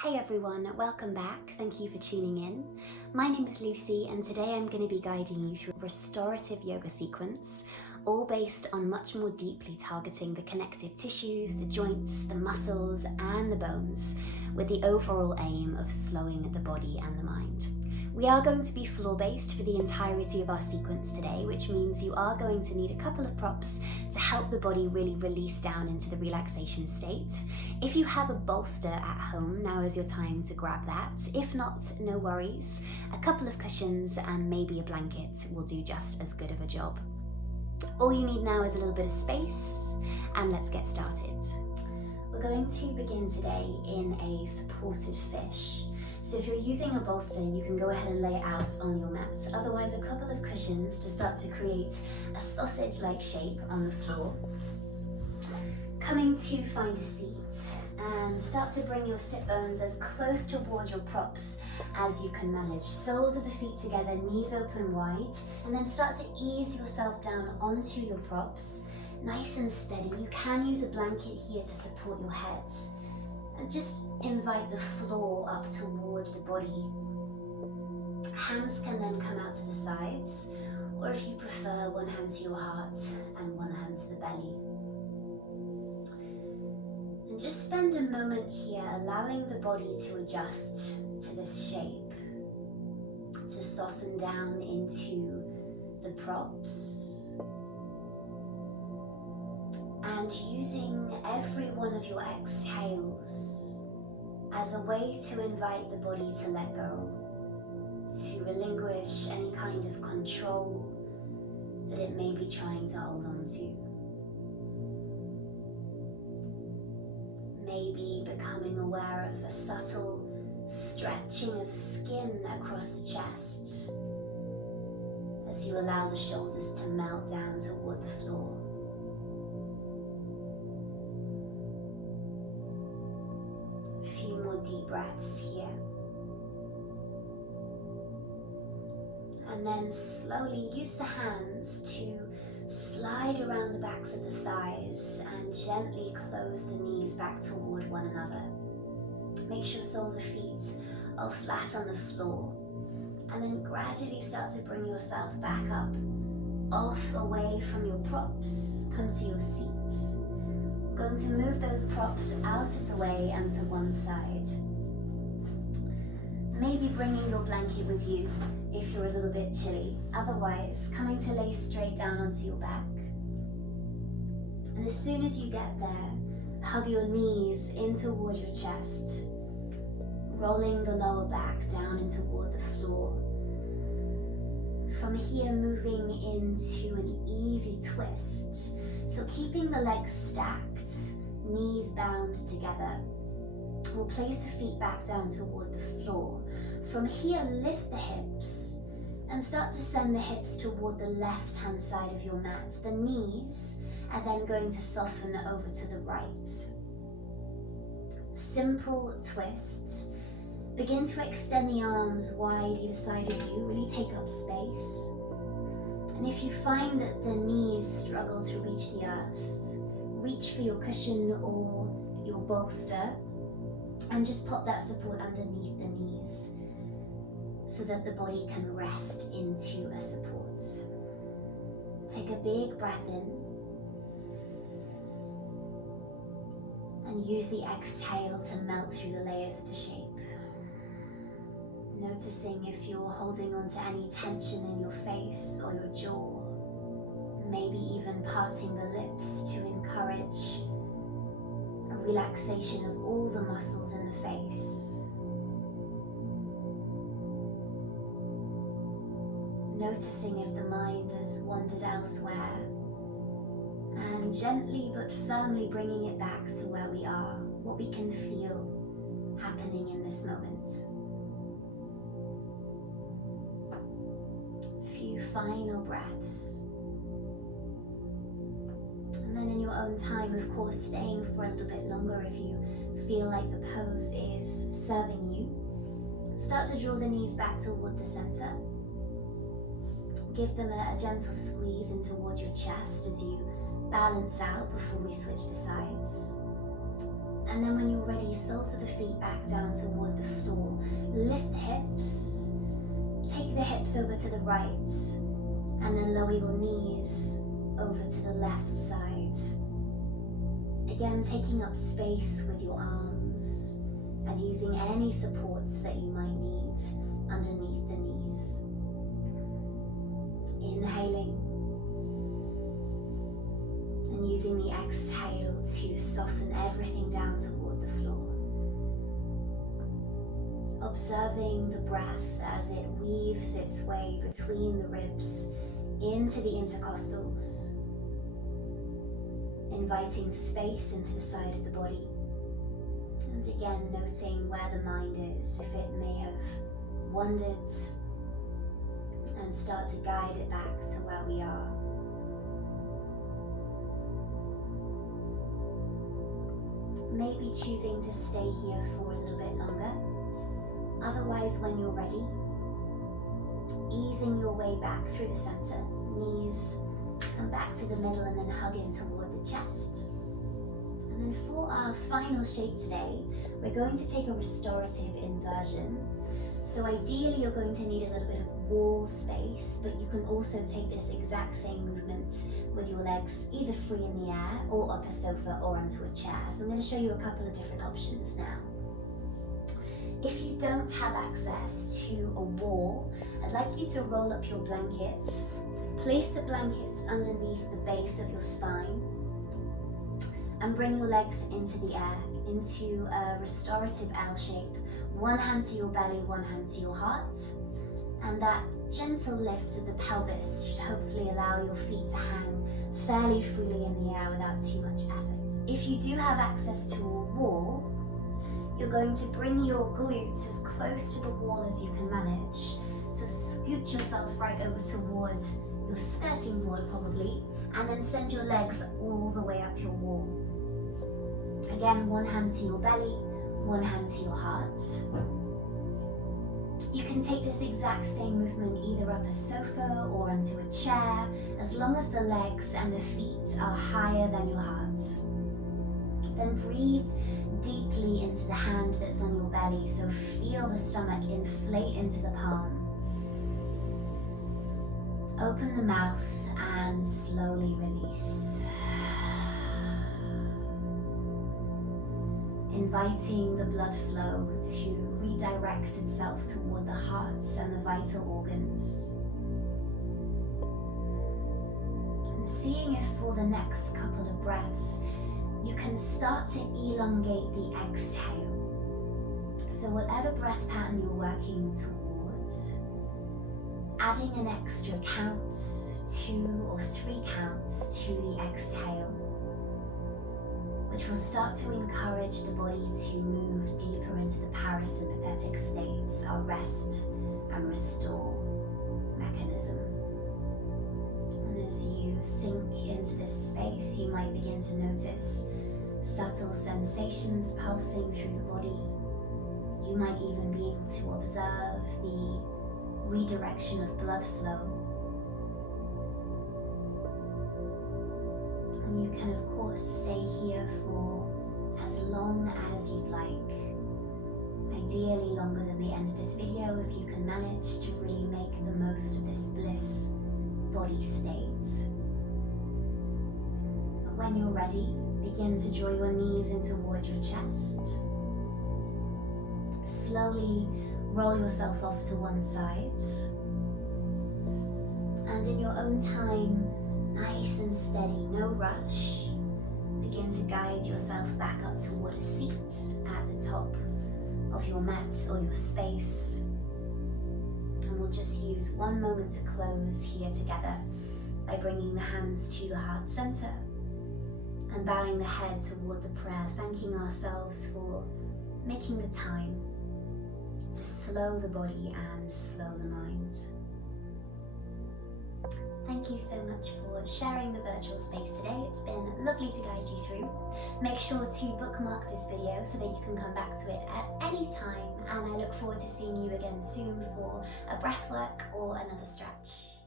Hey everyone, welcome back. Thank you for tuning in. My name is Lucy and today I'm going to be guiding you through a restorative yoga sequence, all based on much more deeply targeting the connective tissues, the joints, the muscles and the bones, with the overall aim of slowing the body and the mind. We are going to be floor-based for the entirety of our sequence today, which means you are going to need a couple of props to help the body really release down into the relaxation state. If you have a bolster at home, now is your time to grab that. If not, no worries. A couple of cushions and maybe a blanket will do just as good of a job. All you need now is a little bit of space, and let's get started. We're going to begin today in a supported fish. So if you're using a bolster, you can go ahead and lay it out on your mat. Otherwise, a couple of cushions to start to create a sausage-like shape on the floor. Coming to find a seat and start to bring your sit bones as close toward your props as you can manage. Soles of the feet together, knees open wide, and then start to ease yourself down onto your props. Nice and steady. You can use a blanket here to support your head. And just invite the floor up toward the body. Hands can then come out to the sides, or if you prefer, one hand to your heart and one hand to the belly. And just spend a moment here allowing the body to adjust to this shape, to soften down into the props. And using every one of your exhales as a way to invite the body to let go, to relinquish any kind of control that it may be trying to hold on to. Maybe becoming aware of a subtle stretching of skin across the chest as you allow the shoulders to melt down toward the floor. Deep breaths here, and then slowly use the hands to slide around the backs of the thighs and gently close the knees back toward one another. Make sure soles of feet are flat on the floor, and then gradually start to bring yourself back up, off away from your props. Come to your seats. Going to move those props out of the way and to one side. Maybe bringing your blanket with you if you're a little bit chilly. Otherwise, coming to lay straight down onto your back. And as soon as you get there, hug your knees in toward your chest, rolling the lower back down and toward the floor. From here, moving into an easy twist. So keeping the legs stacked, knees bound together. We'll place the feet back down toward the floor. From here, lift the hips and start to send the hips toward the left-hand side of your mat. The knees are then going to soften over to the right. Simple twist. Begin to extend the arms wide either side of you, really take up space. And if you find that the knees struggle to reach the earth, reach for your cushion or your bolster and just pop that support underneath the knees so that the body can rest into a support. Take a big breath in and use the exhale to melt through the layers of the shape. Noticing if you're holding on to any tension in your face or your jaw, maybe even parting the lips to encourage a relaxation of all the muscles in the face. Noticing if the mind has wandered elsewhere, and gently but firmly bringing it back to where we are, what we can feel happening in this moment. Few final breaths. And then in your own time, of course, staying for a little bit longer if you feel like the pose is serving you. Start to draw the knees back toward the center. Give them a gentle squeeze in toward your chest as you balance out before we switch the sides. And then when you're ready, sole of the feet back down toward the floor. Lift the hips. Take the hips over to the right. And then lower your knees over to the left side. Again, taking up space with your arms and using any supports that you might need underneath the knees. Inhaling and using the exhale to soften everything down toward the floor. Observing the breath as it weaves its way between the ribs into the intercostals, inviting space into the side of the body. And again, noting where the mind is, if it may have wandered, and start to guide it back to where we are. Maybe choosing to stay here for a little bit longer. Otherwise, when you're ready, easing your way back through the center, knees come back to the middle and then hug in toward the chest. And then for our final shape today, we're going to take a restorative inversion. So ideally you're going to need a little bit of wall space, but you can also take this exact same movement with your legs either free in the air or up a sofa or onto a chair. So I'm going to show you a couple of different options now. If you don't have access to a wall, I'd like you to roll up your blankets. Place the blankets underneath the base of your spine and bring your legs into the air, into a restorative L shape. One hand to your belly, one hand to your heart. And that gentle lift of the pelvis should hopefully allow your feet to hang fairly freely in the air without too much effort. If you do have access to a wall, you're going to bring your glutes as close to the wall as you can manage. So scoot yourself right over toward your skirting board probably, and then send your legs all the way up your wall. Again, one hand to your belly, one hand to your heart. You can take this exact same movement either up a sofa or onto a chair, as long as the legs and the feet are higher than your heart. Then breathe deeply into the hand that's on your belly, so feel the stomach inflate into the palm. Open the mouth and slowly release. Inviting the blood flow to redirect itself toward the heart and the vital organs. And seeing if for the next couple of breaths, you can start to elongate the exhale. So whatever breath pattern you're working towards, adding an extra count, 2 or 3 counts to the exhale, which will start to encourage the body to move deeper into the parasympathetic states, our rest and restore mechanism. And as you sink into this space, you might begin to notice subtle sensations pulsing through the body. You might even be able to observe the redirection of blood flow. And you can of course stay here for as long as you'd like. Ideally longer than the end of this video if you can manage to really make the most of this bliss body state. But when you're ready, begin to draw your knees in toward your chest. Slowly roll yourself off to one side. And in your own time, nice and steady, no rush, begin to guide yourself back up toward a seat at the top of your mat or your space. And we'll just use one moment to close here together by bringing the hands to the heart center and bowing the head toward the prayer, thanking ourselves for making the time to slow the body and slow the mind. Thank you so much for sharing the virtual space today. It's been lovely to guide you through. Make sure to bookmark this video so that you can come back to it at any time, and I look forward to seeing you again soon for a breathwork or another stretch.